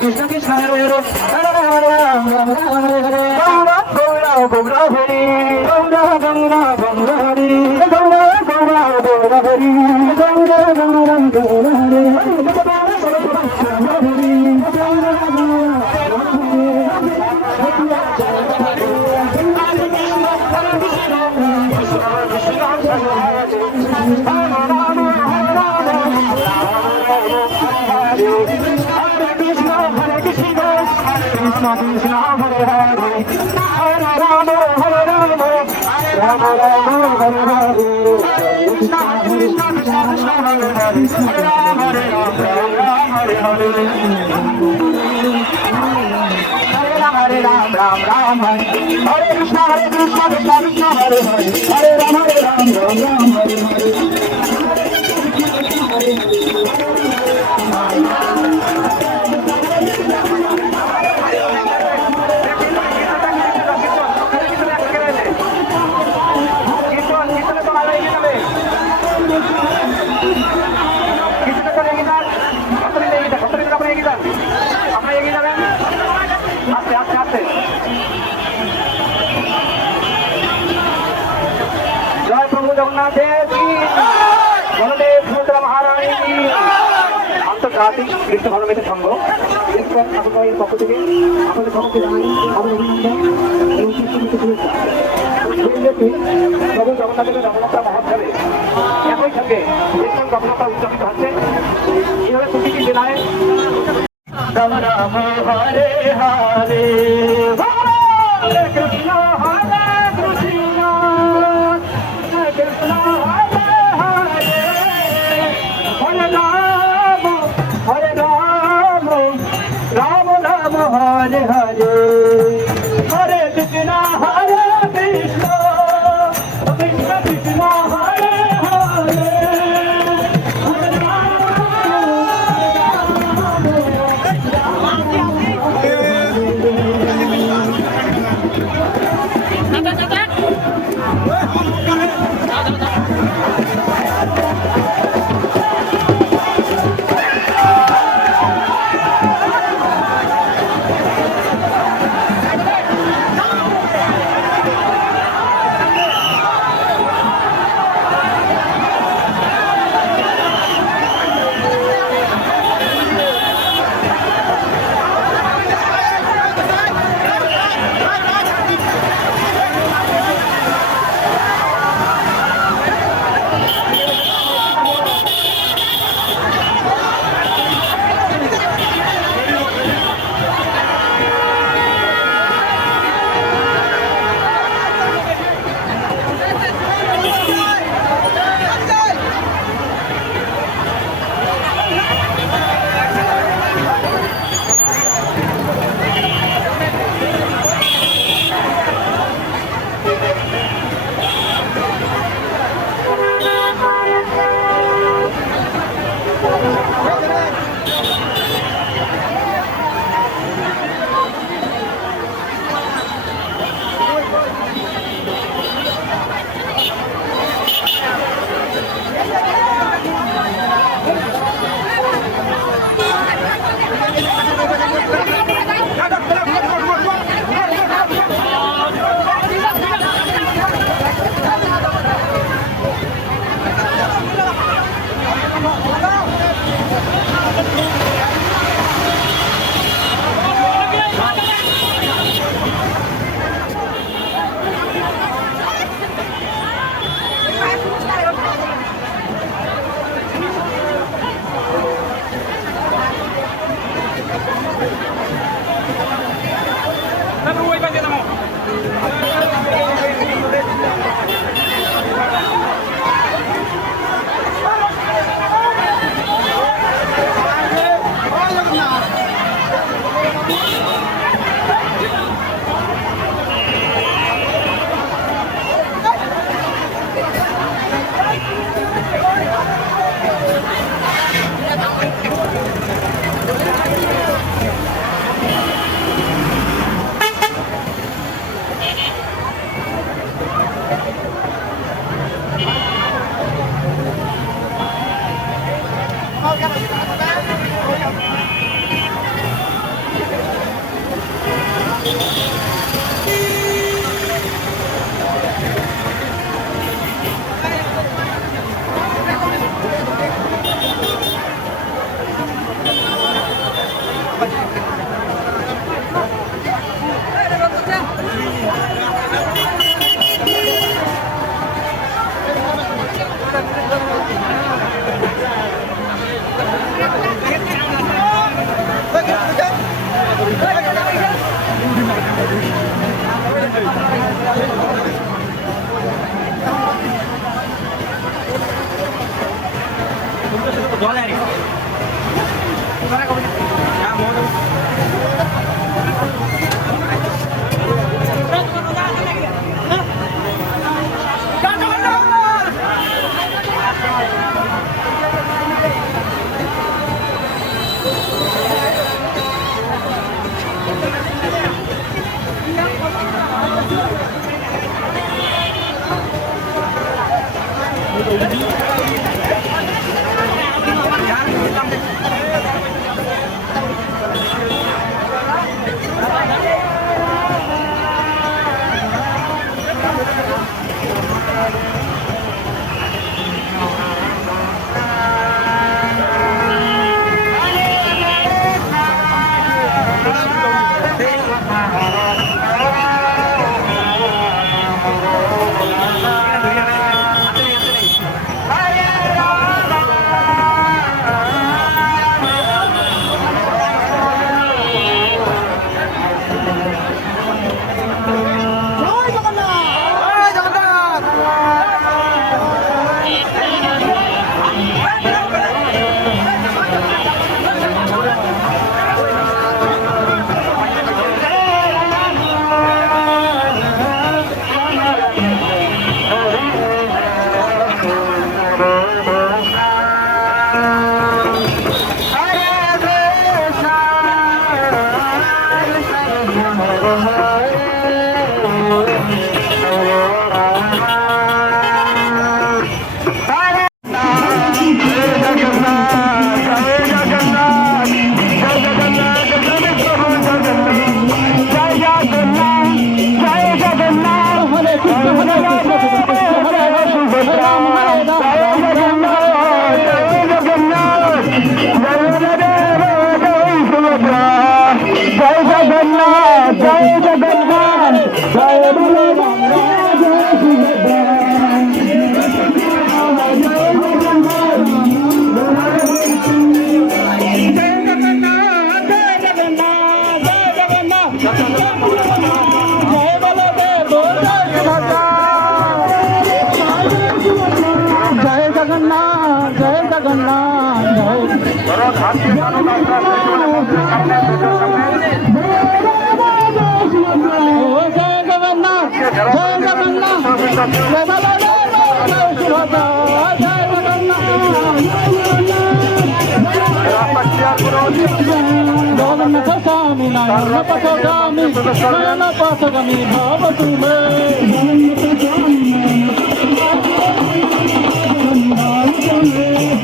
Krishna Krishna Hare Hare Hare Rama Rama Rama Hare Hare Gaura Gaura Gaura Hari Gaura Gaura Gaura Hari Gaura Gaura Gaura Hari Gaura Gaura Gaura Hari Krishna Krishna Hare Hare Hare Rama Hare Rama Rama Rama Hare Hare Krishna Krishna Krishna Hare Hare Hare Rama Hare Rama Hare Hare Hare Rama Hare Rama Rama Rama Hare Krishna Krishna Krishna Hare Hare Hare Rama Hare Rama Rama Hare Hare জয় প্রভু জগন্নাথ দেব বলদেব সুভদ্রা মহারানী আন্তর্জাতিক বিশ্ব ভারমের সংঘ ঠাকুরের পক্ষ থেকে আপনাদের সকলকে জানাই আমাদের প্রভু জগন্নাথের রথযাত্রা মহোৎসবে একই সঙ্গে ইস্কন রথযাত্রা উদযাপিত হচ্ছে এইভাবে প্রতিটি জেলায় রাম রাম হরে হরে হরে কৃষ্ণ হরে কৃষ্ণ কৃষ্ণ হরে হরে হরে রাম রাম রাম হরে হরে হরে কৃষ্ণ হরে কৃষ্ণ কৃষ্ণ কৃষ্ণ হরে হরে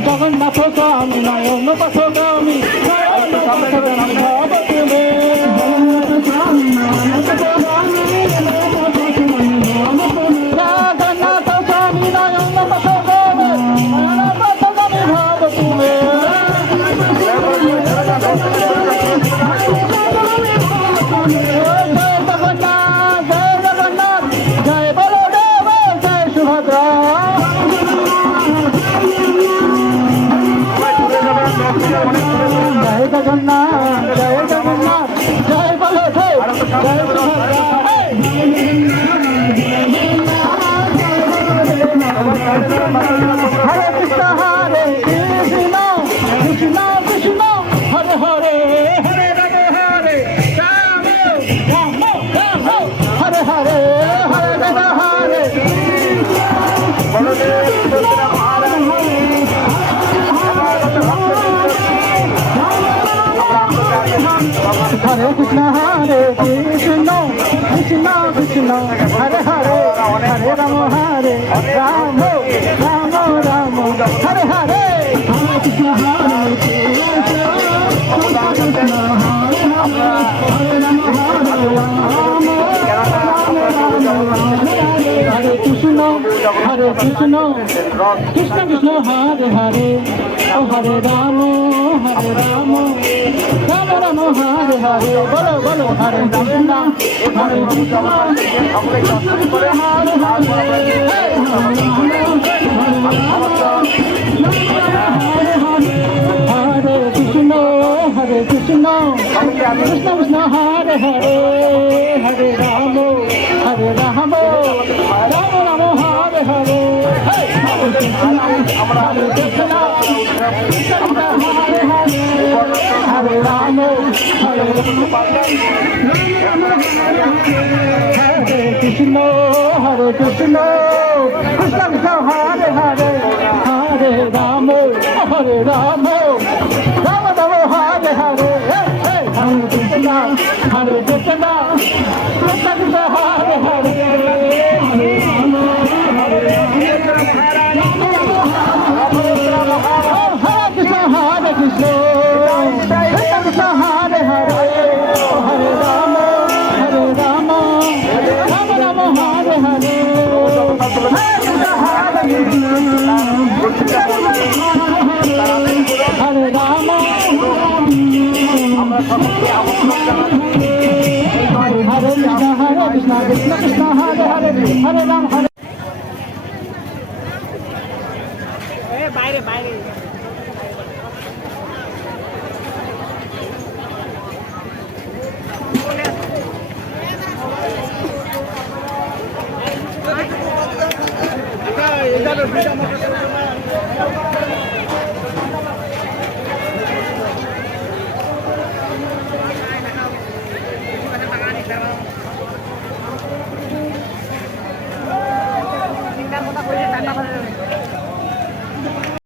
জগন্নাথ স্বামী নয়ন পথগামী Hare Krishna Hare Krishna Krishna Krishna Hare Hare Hare Rama Hare Rama Rama Rama Hare Hare Hare Krishna Hare Krishna Krishna Hare Hare Hare Rama Hare Rama Hare Krishna Krishna Krishna Hare Hare Oh Hare Rama Rama Rama Hare Hare Bolo Bolo Hare Krishna Hare Krishna Hare Krishna Hare Krishna Krishna Krishna Hare Hare Hare Rama Rama Rama Hare Hare Hare Krishna Hare Krishna Krishna Hare Hare Hare Rama Hare Krishna Hare Krishna Krishna Krishna Hare Hare Hare Rama Hare Rama Rama Rama Hare Hare Hare Krishna Hare Krishna Krishna Krishna Hare Hare Hare Rama Hare Krishna Hare Krishna Krishna Krishna Hare Hare Hare Rama Rama Rama Hare Hare Hare Rama Hare Krishna Krishna Krishna Hare Hare Hare Rama Hare বাইরে বাইরে এটা